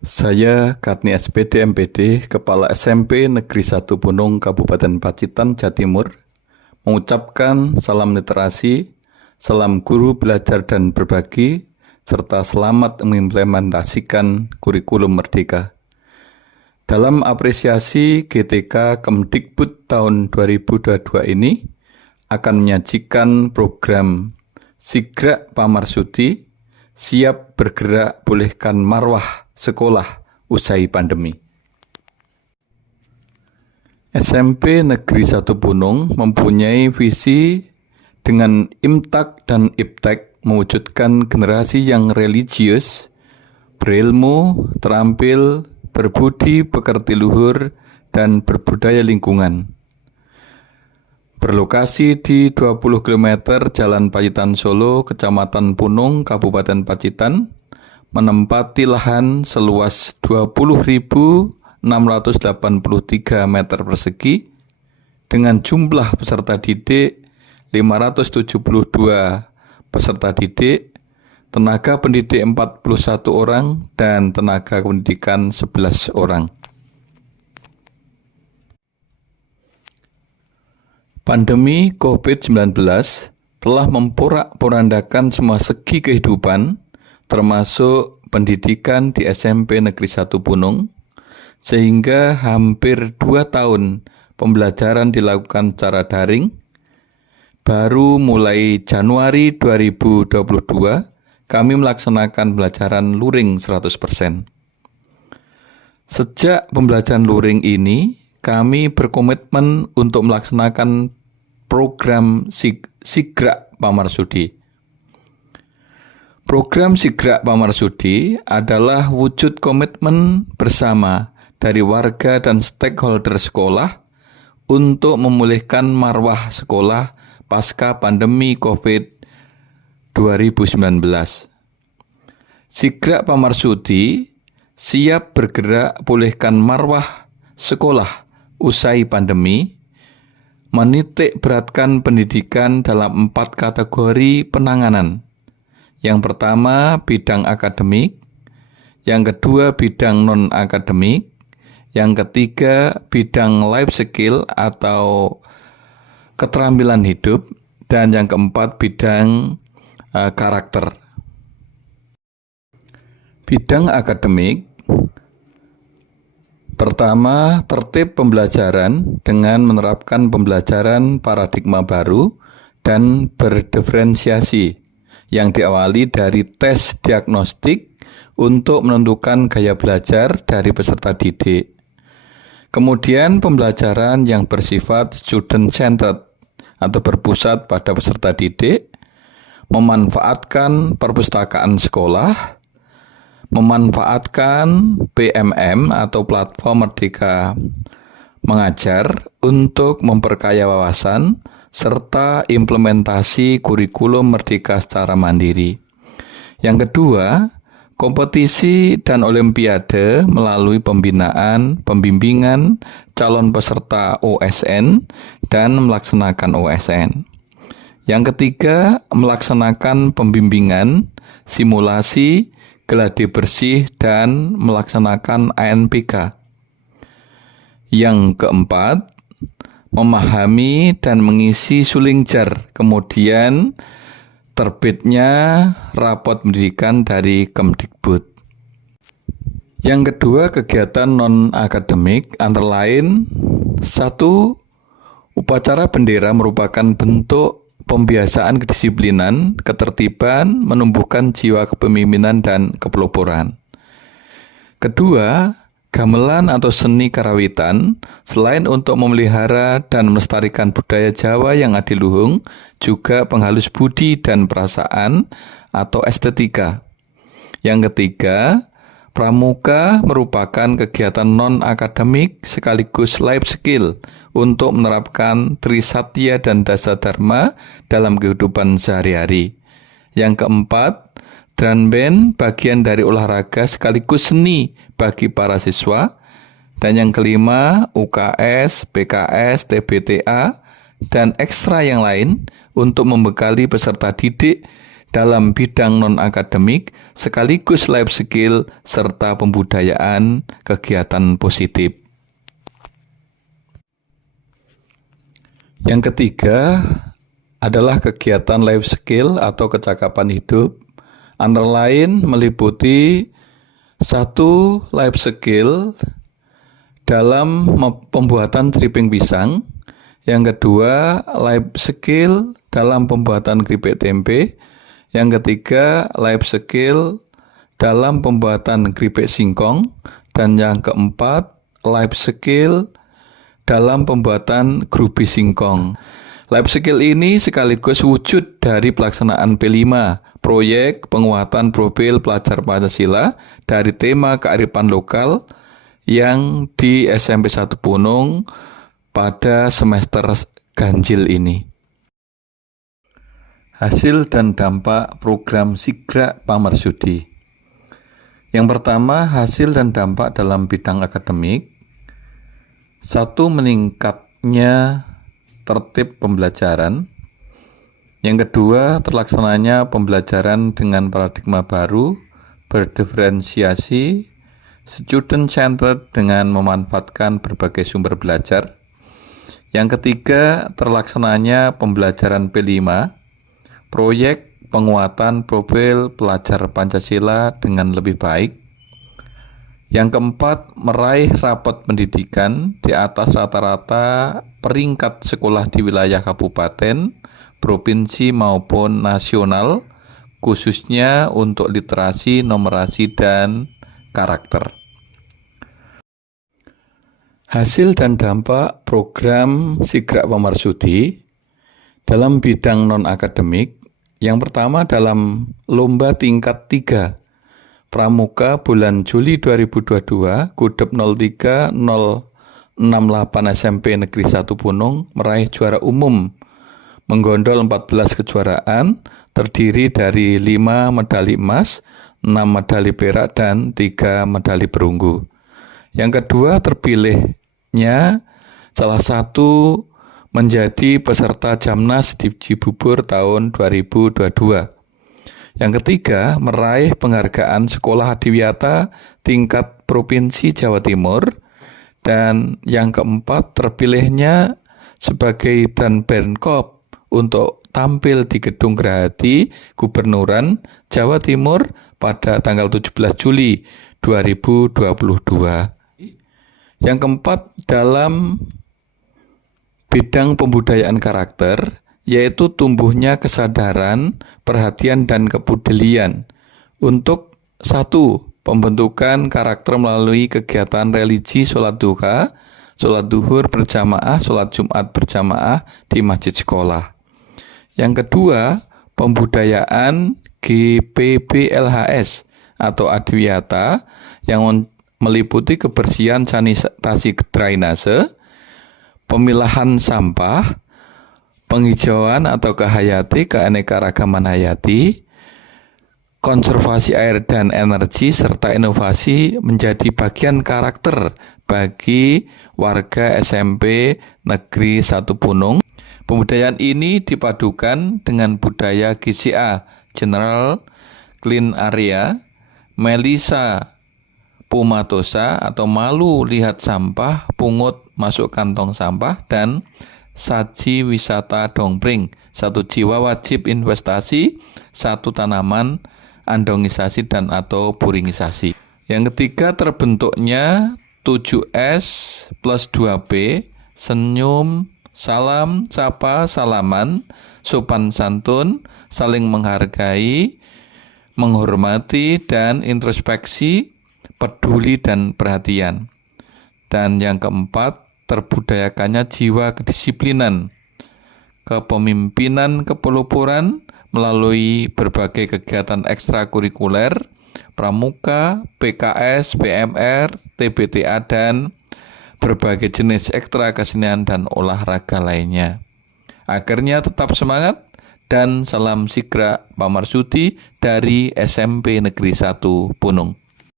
Saya Katni SPD MPD, Kepala SMP Negeri 1 Bunung, Kabupaten Pacitan, Jawa Timur, mengucapkan salam literasi, salam guru belajar dan berbagi, serta selamat mengimplementasikan kurikulum merdeka. Dalam apresiasi GTK Kemdikbud tahun 2022 ini, akan menyajikan program Sigrak Pamarsudi, siap bergerak pulihkan marwah sekolah usai pandemi. SMP Negeri 1 Bunung mempunyai visi dengan Imtak dan Iptek mewujudkan generasi yang religius, berilmu, terampil, berbudi pekerti luhur, dan berbudaya lingkungan. Berlokasi di 20 km Jalan Pacitan Solo, Kecamatan Punung, Kabupaten Pacitan, menempati lahan seluas 20.683 meter persegi dengan jumlah peserta didik 572 peserta didik, tenaga pendidik 41 orang, dan tenaga pendidikan 11 orang. Pandemi COVID-19 telah memporak-porandakan semua segi kehidupan, termasuk pendidikan di SMP Negeri 1 Bunung, sehingga hampir 2 tahun pembelajaran dilakukan secara daring. Baru mulai Januari 2022, kami melaksanakan pembelajaran luring 100%. Sejak pembelajaran luring ini, kami berkomitmen untuk melaksanakan program Sigrak Pamarsudi. Program Sigrak Pamarsudi adalah wujud komitmen bersama dari warga dan stakeholder sekolah untuk memulihkan marwah sekolah pasca pandemi COVID-19. Sigrak Pamarsudi siap bergerak pulihkan marwah sekolah usai pandemi, menitik beratkan pendidikan dalam 4 kategori penanganan. Yang pertama, bidang akademik. Yang kedua, bidang non-akademik. Yang ketiga, bidang life skill atau keterampilan hidup. Dan yang keempat, bidang karakter. Bidang akademik. Pertama, tertib pembelajaran dengan menerapkan pembelajaran paradigma baru dan berdiferensiasi yang diawali dari tes diagnostik untuk menentukan gaya belajar dari peserta didik. Kemudian pembelajaran yang bersifat student-centered atau berpusat pada peserta didik, memanfaatkan perpustakaan sekolah, memanfaatkan PMM atau Platform Merdeka Mengajar untuk memperkaya wawasan, serta implementasi kurikulum merdeka secara mandiri. Yang kedua, kompetisi dan olimpiade melalui pembinaan, pembimbingan calon peserta OSN dan melaksanakan OSN. Yang ketiga, melaksanakan pembimbingan, simulasi, gladi bersih, dan melaksanakan ANPK. Yang keempat, memahami dan mengisi sulingjar, kemudian terbitnya rapot pendidikan dari Kemdikbud. Yang kedua, kegiatan non-akademik antara lain 1. Upacara bendera merupakan bentuk pembiasaan kedisiplinan, ketertiban, menumbuhkan jiwa kepemimpinan dan kepeloporan. Kedua, gamelan atau seni karawitan, selain untuk memelihara dan melestarikan budaya Jawa yang adiluhung, juga penghalus budi dan perasaan atau estetika. Yang ketiga, pramuka merupakan kegiatan non-akademik sekaligus life skill untuk menerapkan Trisatya dan Dasa Dharma dalam kehidupan sehari-hari. Yang keempat, drum band bagian dari olahraga sekaligus seni bagi para siswa. Dan yang kelima, UKS, PKS, TBTA, dan ekstra yang lain untuk membekali peserta didik dalam bidang non-akademik sekaligus life skill serta pembudayaan kegiatan positif. Yang ketiga adalah kegiatan life skill atau kecakapan hidup, antara lain meliputi 1. Life skill dalam pembuatan keripik pisang. Yang kedua, life skill dalam pembuatan keripik tempe. Yang ketiga, life skill dalam pembuatan keripik singkong. Dan yang keempat, life skill dalam pembuatan grubi singkong. Life skill ini sekaligus wujud dari pelaksanaan P5, proyek penguatan profil pelajar Pancasila dari tema kearifan lokal yang di SMP 1 Punung pada semester ganjil ini. Hasil dan dampak program Sigra Pamarsudi. Yang pertama, hasil dan dampak dalam bidang akademik. 1. Meningkatnya tertib pembelajaran. Yang kedua, terlaksananya pembelajaran dengan paradigma baru, berdiferensiasi, student-centered dengan memanfaatkan berbagai sumber belajar. Yang ketiga, terlaksananya pembelajaran P5, proyek penguatan profil pelajar Pancasila dengan lebih baik. Yang keempat, meraih rapot pendidikan di atas rata-rata peringkat sekolah di wilayah kabupaten, provinsi maupun nasional, khususnya untuk literasi, numerasi, dan karakter. Hasil dan dampak program Sigra Pamarsudi dalam bidang non-akademik. Yang pertama, dalam lomba tingkat 3 Pramuka bulan Juli 2022, Kudep 03068 SMP Negeri 1 Punung meraih juara umum, menggondol 14 kejuaraan, terdiri dari 5 medali emas, 6 medali perak, dan 3 medali perunggu. Yang kedua, terpilihnya salah satu menjadi peserta Jamnas di Cibubur tahun 2022. Yang ketiga, meraih penghargaan Sekolah Adiwiyata tingkat Provinsi Jawa Timur. Dan yang keempat, terpilihnya sebagai Danbernkop untuk tampil di Gedung Gerahadi Gubernuran Jawa Timur pada tanggal 17 Juli 2022. Yang keempat, dalam bidang pembudayaan karakter, yaitu tumbuhnya kesadaran, perhatian, dan kepedulian untuk 1. Pembentukan karakter melalui kegiatan religi sholat duha, sholat duhur berjamaah, sholat Jumat berjamaah di masjid sekolah. Yang kedua, pembudayaan GPBLHS atau Adiwiyata yang meliputi kebersihan sanitasi drainase, pemilahan sampah, penghijauan atau kehayati, keanekaragaman hayati, konservasi air dan energi, serta inovasi menjadi bagian karakter bagi warga SMP Negeri 1 Punung. Pembudayaan ini dipadukan dengan budaya GCA, General Clean Area, Melisa Pumatosa atau malu lihat sampah, pungut masuk kantong sampah, dan saji wisata dongpring, 1 jiwa wajib investasi, 1 tanaman andongisasi dan atau puringisasi. Yang ketiga, terbentuknya 7S plus 2P, senyum, salam, sapa, salaman, sopan santun, saling menghargai, menghormati, dan introspeksi, peduli dan perhatian. Dan yang keempat, terbudayakannya jiwa kedisiplinan, kepemimpinan, kepelupuran melalui berbagai kegiatan ekstrakurikuler, pramuka, PKS, PMR, TBTA, dan berbagai jenis ekstra kesenian dan olahraga lainnya. Akhirnya tetap semangat dan salam Sigra Pamarsudi dari SMP Negeri 1 Punung.